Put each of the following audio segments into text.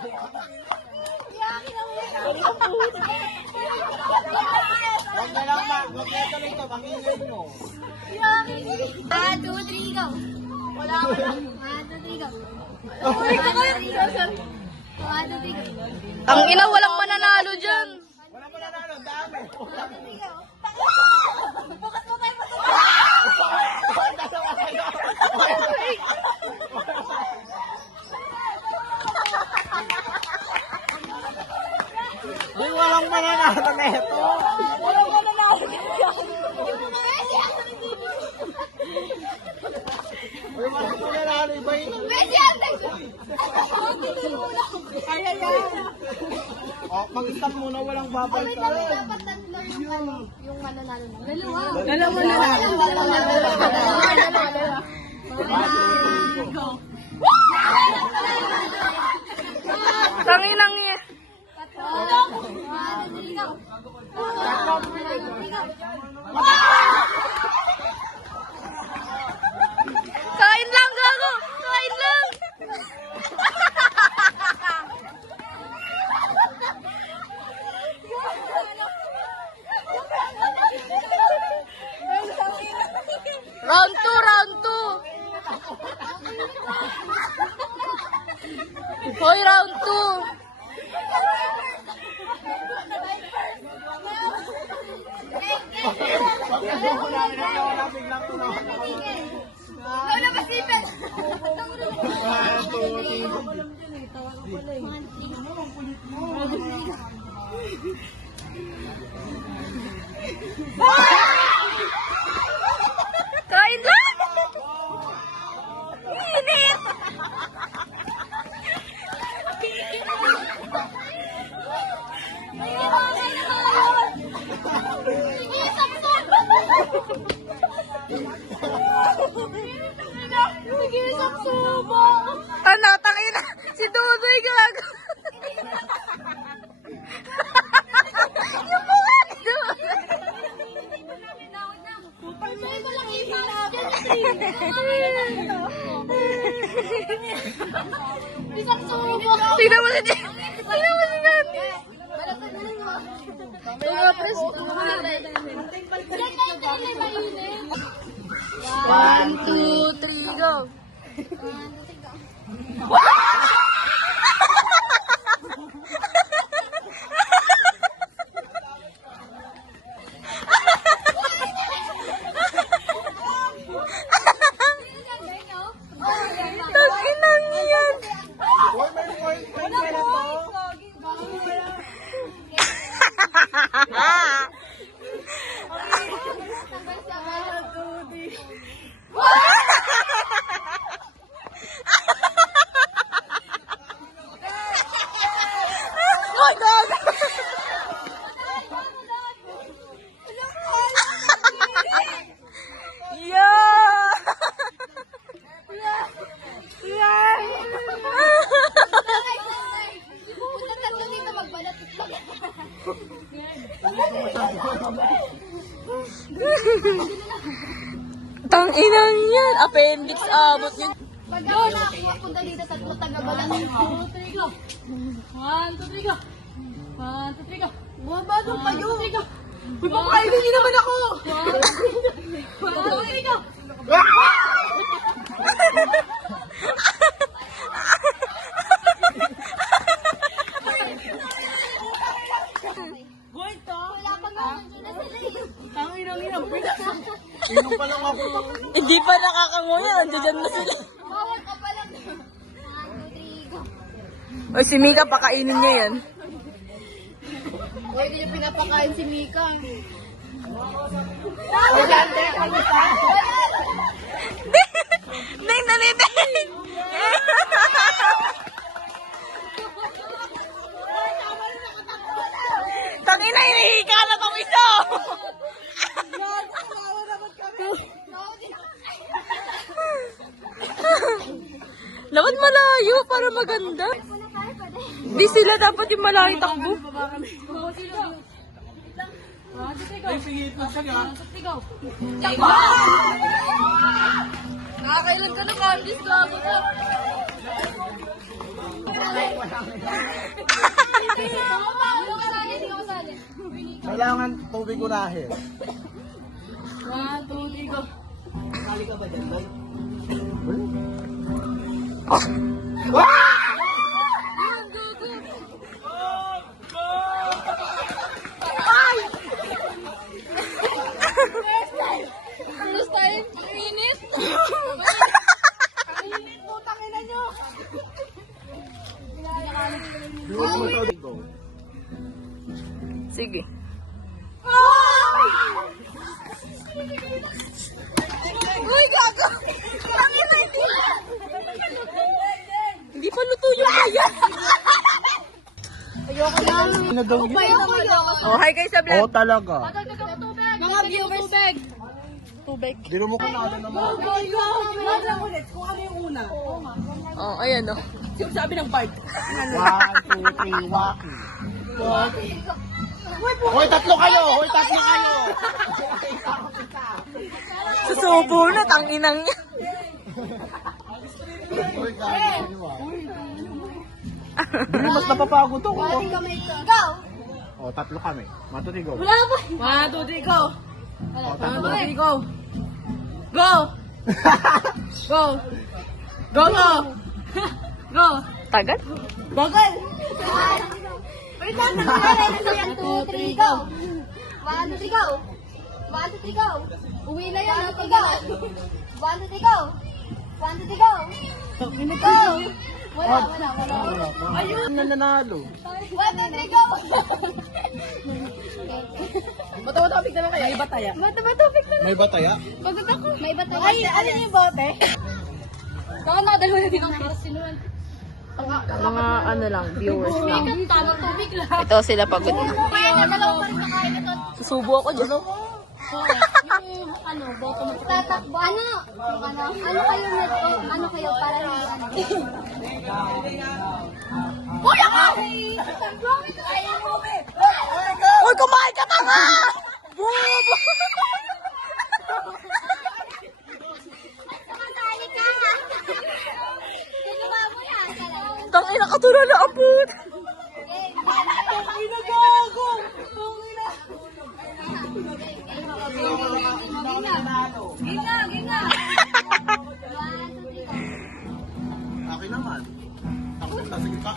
Huwag na lang ba? Huwag na tuloy ito. Pangingay nyo. 1, 2, 3, go! Wala ka lang. 1, 2, 3, go! 1, 2, 3, go! Ang ina, walang mananalo dyan. Wala mo nanalo. Dami. Bukas mo tayo patuloy! Di walang mananalo na ito. Walang mananalo dyan! Di walang mananalo. Iba yun. Kaya yan! Oh, mag-stop muna. Walang babal ka. Dapat tatlo yung ano nalo na. Dalawa. Tanginang niya. Kain lang, gago. Kain lang. Round 2, round 2. Hoy, round 2. Kain lang! Init! Ano, tangina? Si Dudoy gago. Yung mukha ni Dudoy. Isang subo! Tingnan mo si Nancy. Tingnan mo si Nancy. Mga pres, One, two, three, go. Tanginan yan. Uy, may point na to. Oh, gago. Yeah. Punta tatlo dito magbalat. Tanginang yan. Appendix abot yun. Pag ako nakakuha, punta dito tatlo taga-balat. 1, 2, 3, go! 1, 2, 3, go! 1, 2, 3, go! Bumaba doon kayo! 1, 2, 3, go! Uy, papakainin niyo naman ako! 1, 2, 3, go! Wala pa nga na sila eh. Inom pa lang ako. Hindi pa nakakanguya. Andiyan na sila. Bawal ka pa lang. 1, 2, 3, go! O si Mika, pakainin niya yan. Uy, hindi niyo pinapakain si Mika. Neng, nalitin! Tangina, hinihika na tong isa! Dapat malayo para maganda. Di sila dapat yung malayo takbo. Ay, sige, ito siya. Nakakailan ka na, Candice, gago ka. Kailangan tubig unahin. 1, 2, 3, go. Kali ka ba dyan, Lloyd? First time, minute. Init mo, tangina nyo! Go. Sige. Uy, gago! Hindi pa luto yung kaya. Pinagawin. Oh, hi guys sa Oo vlog. talaga. Mga viewers, Tubig. Di mo kunado naman. Oh, ayan oh. 1, 2, 3, walking. Hoy, tatlo kayo! Hoy, tatlo kayo! Susubo na, tanginang niya. Hoy, gagawin mo. Dili, mas napapagod ako. Go! O, tatlo kami. Matutigo. Wala ba? 1, 2, 3, go. O, tatlo. Go. Go. Go. Go, go. Go. Tagal? Bagal. Wait lang, nag-1, 2, 3, go! 1, 2, 3, go! 1, 2, 3, go! Uwi na yan, go! 1, 2, 3, go! 1, 2, 3, go! Go! Wala. Ayun! Nananalo. 1, 2, 3, go! Matawatapik na lang kaya. May bataya. Matapik na. May bataya? Pagod ako. May batay. Ay, ano yung bote? Baka nakadalawa na din ang sinuwan. Mga ano lang, viewers lang. Tama, tubig lang. Ito sila pagod na. Kaya dalawa pa rin nakain ito. Susubo ako dyan. Yung ano, boto mo. Tatakbo. Ano kayo ano kayo para hindi Uy, ako! Uy, kumain ka tanga! Bobo! Sumasali ka! Ginawa mo yan. Tangina ka tulala abot. Gina! Akin naman. Ako na, sige pa.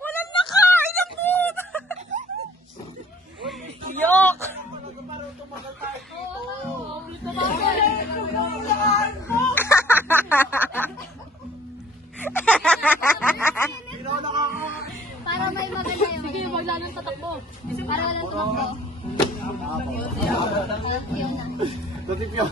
Walang nakain ang boot. Yok! Para may maganda yung sige, wag lalong tatakbo. Para walang tumakbo. Yun na. Tutip yun.